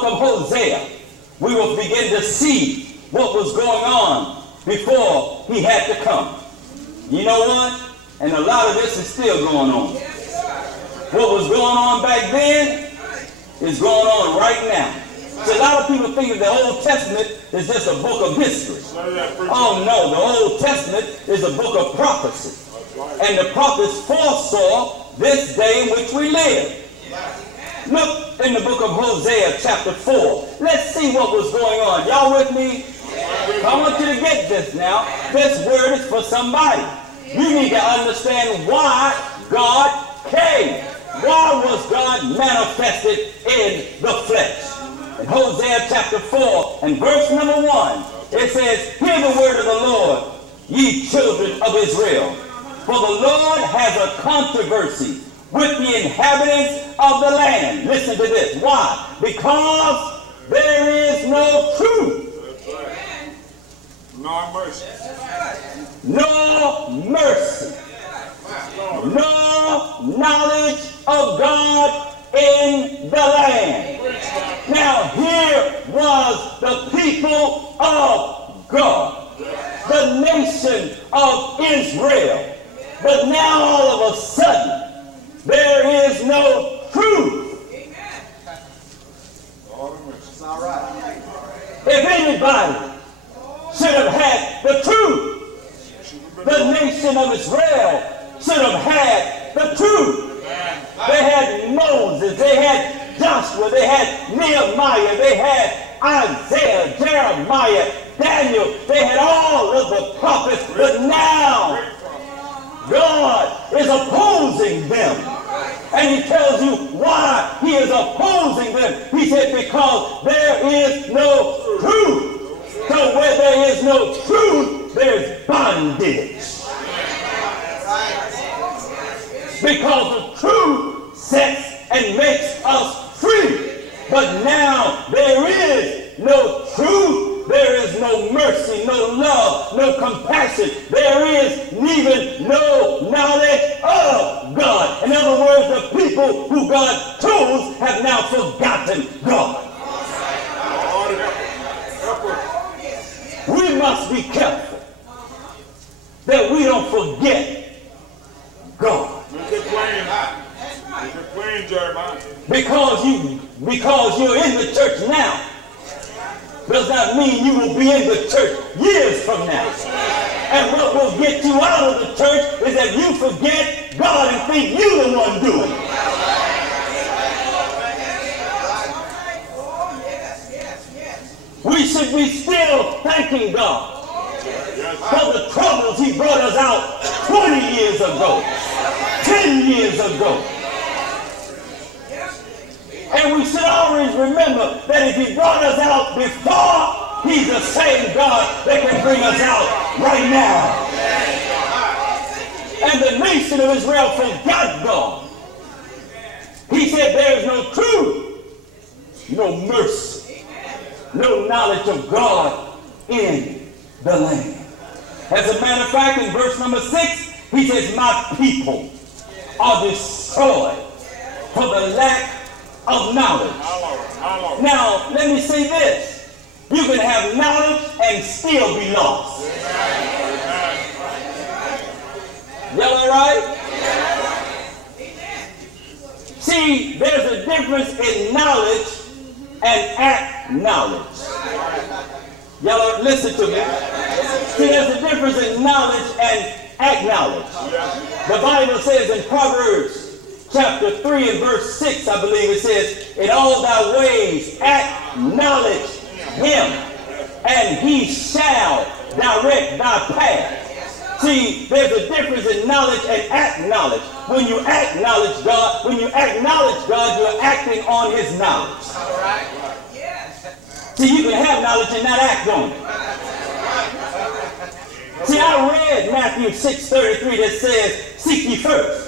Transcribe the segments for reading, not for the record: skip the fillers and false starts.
book of Hosea, we will begin to see what was going on before he had to come. You know what? And a lot of this is still going on. What was going on back then is going on right now. So a lot of people think that the Old Testament is just a book of history. Oh no, the Old Testament is a book of prophecy. And the prophets foresaw this day in which we live. Look in the book of Hosea chapter 4. Let's see what was going on. Y'all with me? I want you to get this now. This word is for somebody. You need to understand why God came. Why was God manifested in the flesh? In Hosea chapter 4 and verse number 1, it says, "Hear the word of the Lord, ye children of Israel. For the Lord has a controversy with the inhabitants of the land." Listen to this. Why? Because there is no truth. No mercy. No mercy. No knowledge of God in the land. Now here was the people of God, the nation of Israel. But now all of a sudden, there is no truth. If anybody should have had the truth, the nation of Israel should have had the truth. They had Moses, they had Joshua, they had Nehemiah, they had Isaiah, Jeremiah, Daniel, they had all of the prophets, but now God is opposing them. And he tells you why he is opposing them. He said, because there is no truth. So where there is no truth, there's bondage. Because the truth sets and makes us free. But now there is no truth. There is no mercy, no love, no compassion. There is even no knowledge of God. In other words, the people who God chose have now forgotten God. We must be careful that we don't forget God. Because you're in the church now does not mean you will be in the church years from now. And what will get you out of the church is that you forget God and think you're the one doing it. We should be still thanking God for the troubles he brought us out 20 years ago, 10 years ago. And we should always remember that if he brought us out before, he's the same God that can bring us out right now. And the nation of Israel forgot God. He said there is no truth, no mercy, no knowledge of God in the land. As a matter of fact, in verse number 6, he says, my people are destroyed for the lack of knowledge. Now, let me say this. You can have knowledge and still be lost. Y'all all right? See, there's a difference in knowledge and act knowledge. Y'all listen to me. See, there's a difference in knowledge and act knowledge. The Bible says in Proverbs chapter 3 and verse 6, I believe it says, in all thy ways acknowledge him, and he shall direct thy path. See, there's a difference in knowledge and act knowledge. When you acknowledge God, you're acting on his knowledge. See, you can have knowledge and not act on it. See, I read Matthew 6:33 that says, seek ye first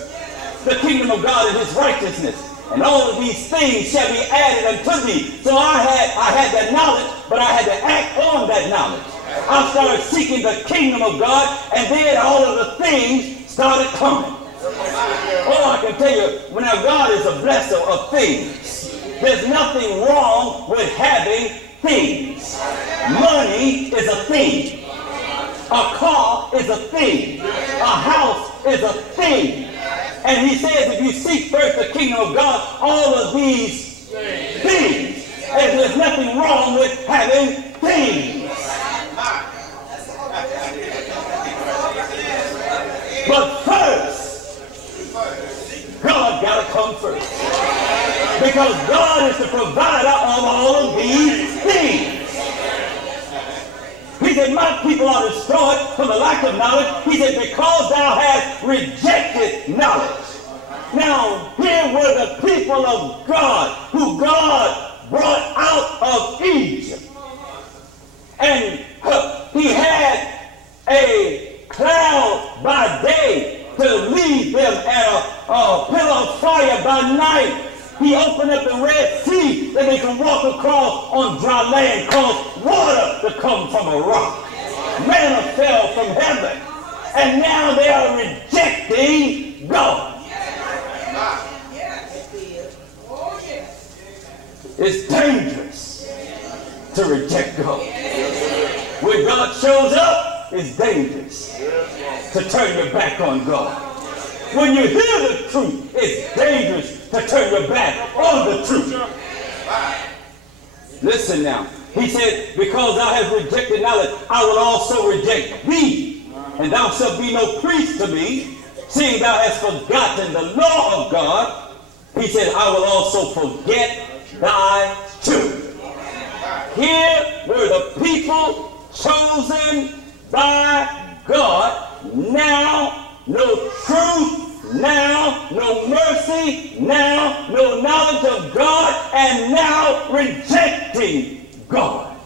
the kingdom of God and his righteousness, and all of these things shall be added unto thee. So I had that knowledge, but I had to act on that knowledge. I started seeking the kingdom of God, and then all of the things started coming. Oh, I can tell you, when our God is a blesser of things, There's nothing wrong with having things. Money is a thing. A car is a thing. A house is a thing. And he says if you seek first the kingdom of God, all of these things. And there's nothing wrong with having things. But first, God got to come first. Because God is the provider of all of these things. He said, my people are destroyed from the lack of knowledge. He said, because thou hast rejected knowledge. Now, here were the people of God who God brought out of Egypt. And he had a cloud by day to lead them and a pillar of fire by night. He opened up the Red Sea that they could walk across on dry land, caused water to come from a rock. Manna fell from heaven. And now they are rejecting God. It's dangerous to reject God. When God shows up, it's dangerous to turn your back on God. When you hear the truth, it's dangerous to turn your back on the truth. Listen now. He said, because thou hast rejected knowledge, I will also reject thee. And thou shalt be no priest to me, seeing thou hast forgotten the law of God. He said, I will also forget thy children. Here were the people chosen by God. Now, no truth, now no mercy, now no knowledge of God, and now rejecting God.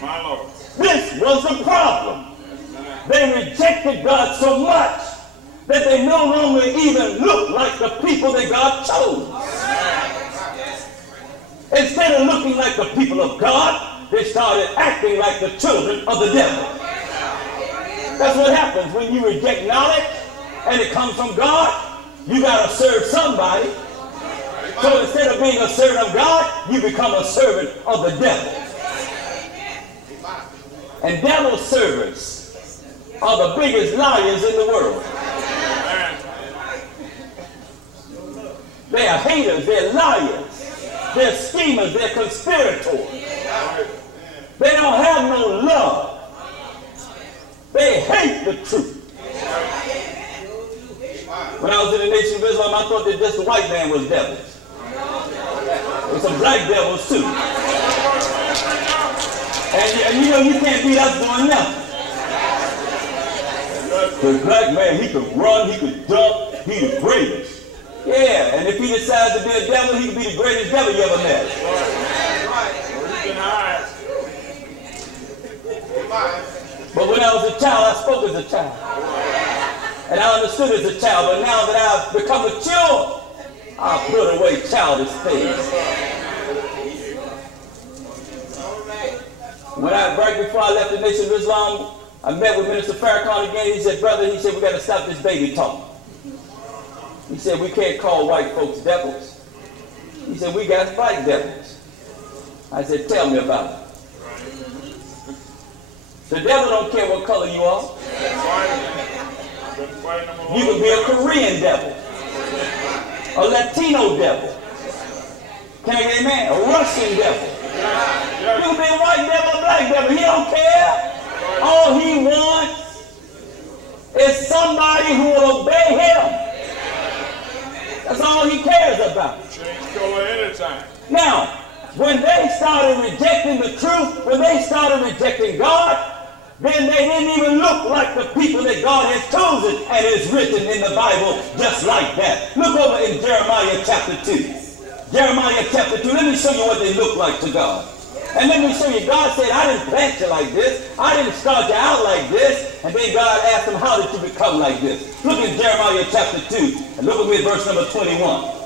My Lord. This was the problem. They rejected God so much that they no longer even looked like the people that God chose. Instead of looking like the people of God, they started acting like the children of the devil. That's what happens when you reject knowledge and it comes from God. You got to serve somebody. So instead of being a servant of God, you become a servant of the devil. And devil servants are the biggest liars in the world. They are haters, they're liars, they're schemers, they're conspirators. They don't have no love. They hate the truth. When I was in the Nation of Islam, I thought that just the white man was devils. There's some black devils too. And you know you can't beat us doing nothing. The black man, he could run, he could jump, he the greatest. Yeah, and if he decides to be a devil, he could be the greatest devil you ever met. But when I was a child, I spoke as a child. And I understood as a child. But now that I've become mature, I put away childish things. Right before I left the Nation of Islam, I met with Minister Farrakhan again. He said, brother, he said, we got to stop this baby talk. He said, we can't call white folks devils. He said, we got black devils. I said, tell me about it. The devil don't care what color you are. You can be a Korean devil, a Latino devil. Can I get an amen? A Russian devil. You can be a white devil, a black devil. He don't care. All he wants is somebody who will obey him. That's all he cares about. Change color anytime. Now, when they started rejecting the truth, when they started rejecting God, then they didn't even look like the people that God has chosen, and it's written in the Bible just like that. Look over in Jeremiah chapter 2. Jeremiah chapter 2. Let me show you what they look like to God. And let me show you, God said, I didn't plant you like this. I didn't start you out like this. And then God asked him, how did you become like this? Look at Jeremiah chapter 2. And look at me at verse number 21.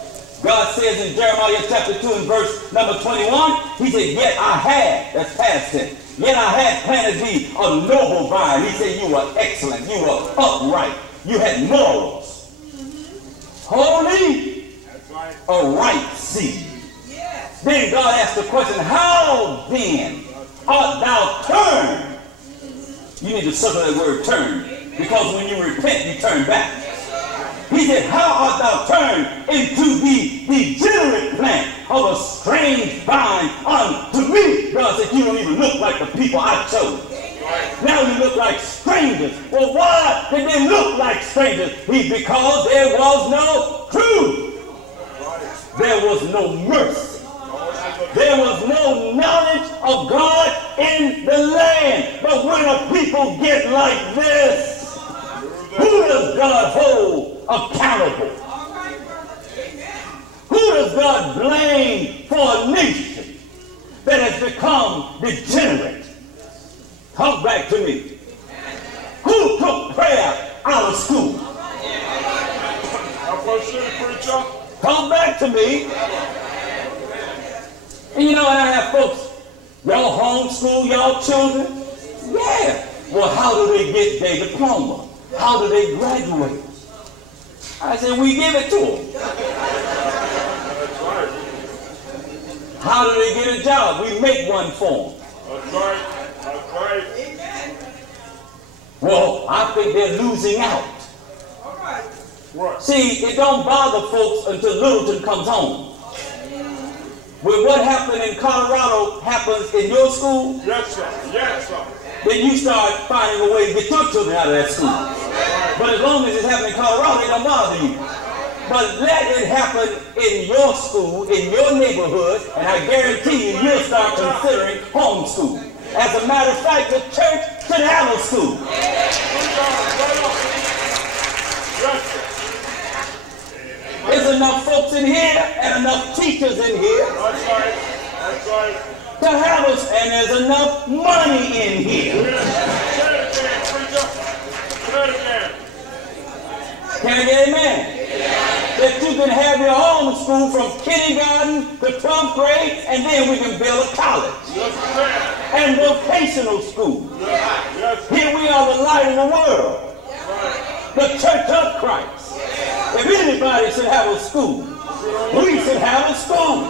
God says in Jeremiah chapter 2 and verse number 21, he said, yet I had, that's past tense, yet I had planted thee a noble vine. He said, you were excellent, you were upright, you had morals, holy, a right seed. Then God asked the question, how then art thou turned? You need to circle that word turn, because when you repent, you turn back. He said, how art thou turned into the degenerate plant of a strange vine unto me? God said, you don't even look like the people I chose. Now you look like strangers. Well, why did they look like strangers? Because there was no truth. There was no mercy. There was no knowledge of God in the land. But when a people get like this, who does God hold accountable? Who does God blame for a nation that has become degenerate? Come back to me. Who took prayer out of school? Come back to me. And you know, and I have folks, y'all homeschool y'all children? Yeah. Well, how do they get their diploma? How do they graduate? I said, we give it to them. How do they get a job? We make one for them. That's right. That's right. Amen. Well, I think they're losing out. All right. What? See, it don't bother folks until Littleton comes home. When what happened in Colorado happens in your school, Yes, sir. Yes, sir. then you start finding a way to get your children out of that school. But as long as it's happening in Colorado, it don't bother you. But let it happen in your school, in your neighborhood, and I guarantee you, you'll start considering homeschool. As a matter of fact, the church should have a school. Yes, sir. There's enough folks in here and enough teachers in here That's right. That's right. to have us, and there's enough money in here. Yes. Say it again, preacher. Say it again. Can I get amen? That you can have your own school from kindergarten to 12th grade, and then we can build a college Yes, sir. and vocational school. Yes. Here we are, the light of the world, the church of Christ. If anybody should have a school, we should have a school.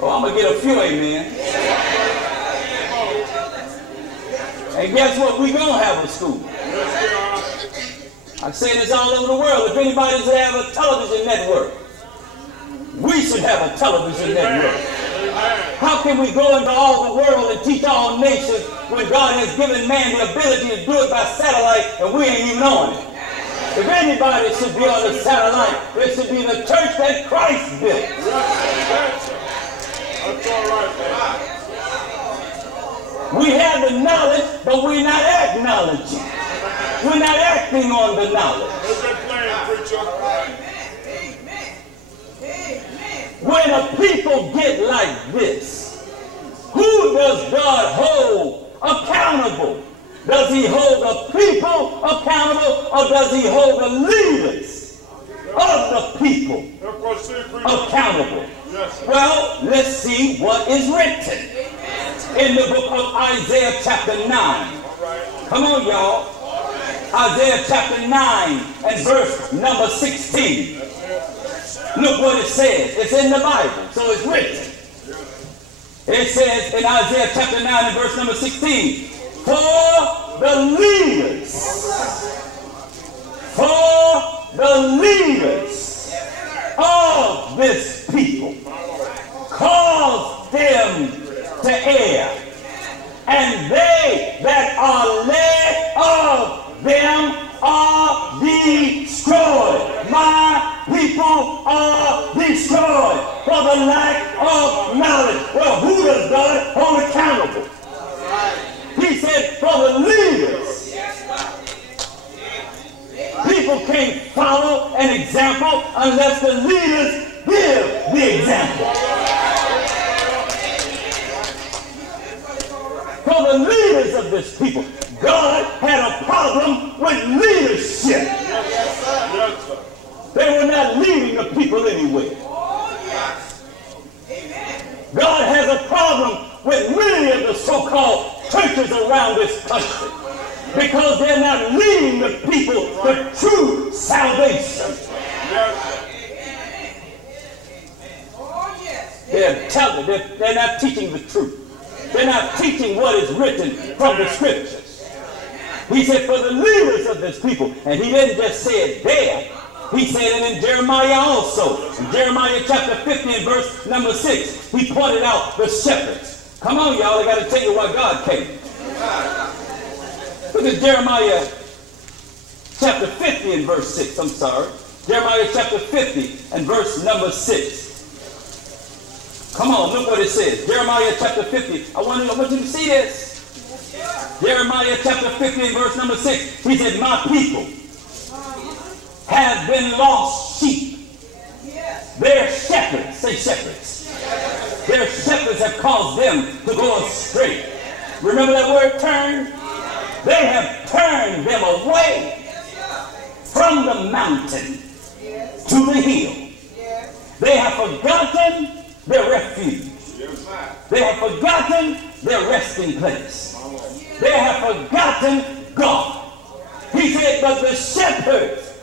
Oh, I'm going to get a few amen. And guess what? We're going to have a school. I'm saying this all over the world. If anybody should have a television network, we should have a television network. How can we go into all the world and teach all nations when God has given man the ability to do it by satellite and we ain't even on it? If anybody should be on the satellite, it should be the church that Christ built. That's all right, man. We have the knowledge, but we're not acknowledging. We're not acting on the knowledge. What's that plan, preacher? When a people get like this, who does God hold accountable? Does he hold the people accountable, or does he hold the leaders of the people accountable? Yes, sir. Well, let's see what is written in the book of Isaiah chapter 9. Come on, y'all. Isaiah chapter 9 and verse number 16. Look what it says. It's in the Bible, so it's written. It says in Isaiah chapter 9 and verse number 16, for the leaders of this people, cause them to err, and they that are led of them are destroyed. My people are destroyed for the lack of knowledge. Well, who does God hold accountable? He said, for the leaders. People can't follow an example unless the leaders give the example. For the leaders of this people, God had a problem with leadership. They were not leading the people anywhere. God has a problem with many of the so-called churches around this country because they're not leading the people to true salvation. They're not teaching the truth. They're not teaching what is written from the scriptures. He said for the leaders of this people, and he didn't just say it there. He said it in Jeremiah also. In Jeremiah chapter 50 and verse number 6, he pointed out the shepherds. Come on, y'all, I got to tell you why God came. Look at Jeremiah chapter 50 and verse 6. I'm sorry. Jeremiah chapter 50 and verse number 6. Come on, look what it says. Jeremiah chapter 50. I want you to see this. Jeremiah chapter 50 and verse number 6. He said, my people have been lost sheep. Their shepherds, say shepherds. Their shepherds have caused them to go astray. Remember that word turn? They have turned them away from the mountain to the hill. They have forgotten their refuge. They have forgotten their resting place. They have forgotten God. He said, but the shepherds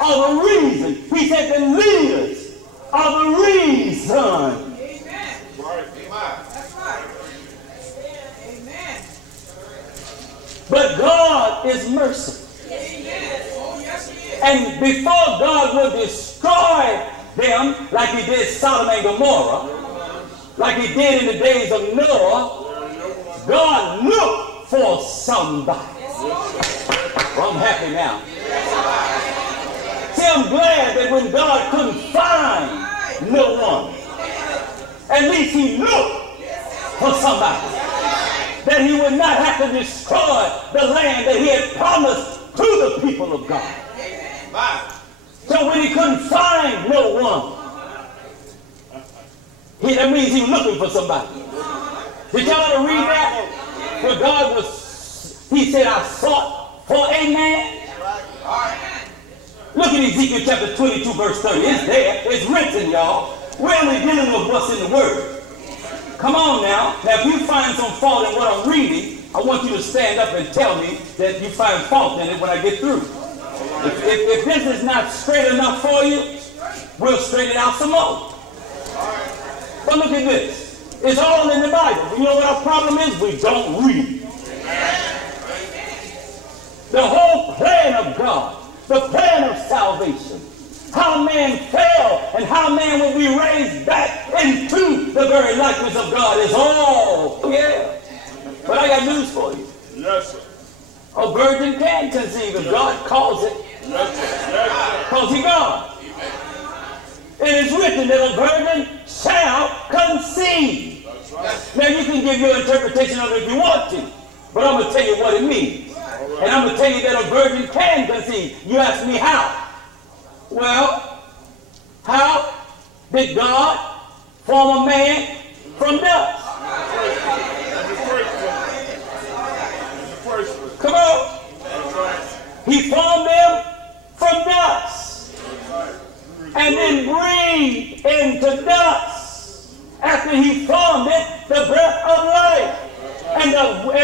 are the reason. He said, the leaders are the reason. Amen. That's right. Amen. But God is merciful. And before God will destroy them, like he did Sodom and Gomorrah, like he did in the days of Noah, God looked for somebody. Well, I'm happy now. See, I'm glad that when God couldn't find no one, at least he looked for somebody. That he would not have to destroy the land that he had promised to the people of God. So when he couldn't find no one, that means he was looking for somebody. Did y'all ever read that? Where God was, he said, I sought for a man. Look at Ezekiel chapter 22 verse 30. It's there. It's written, y'all. We're only dealing with what's in the word. Come on now. Now if you find some fault in what I'm reading, I want you to stand up and tell me that you find fault in it when I get through. If this is not straight enough for you, we'll straighten it out some more. But look at this. It's all in the Bible. You know what our problem is? We don't read. The whole plan of God, the plan of salvation, how man fell and how man will be raised back into the very likeness of God is all. Yeah. But I got news for you. Yes, sir. A virgin can conceive if God calls it. Yes, sir. Because he God. It is written that a virgin shall conceive. That's right. Now you can give your interpretation of it if you want to, but I'm going to tell you what it means. And I'm going to tell you that a virgin can conceive. You ask me how. Well, how did God form a man from dust? Come on. He formed them from dust and then breathed into dust after he formed it the breath of life. And the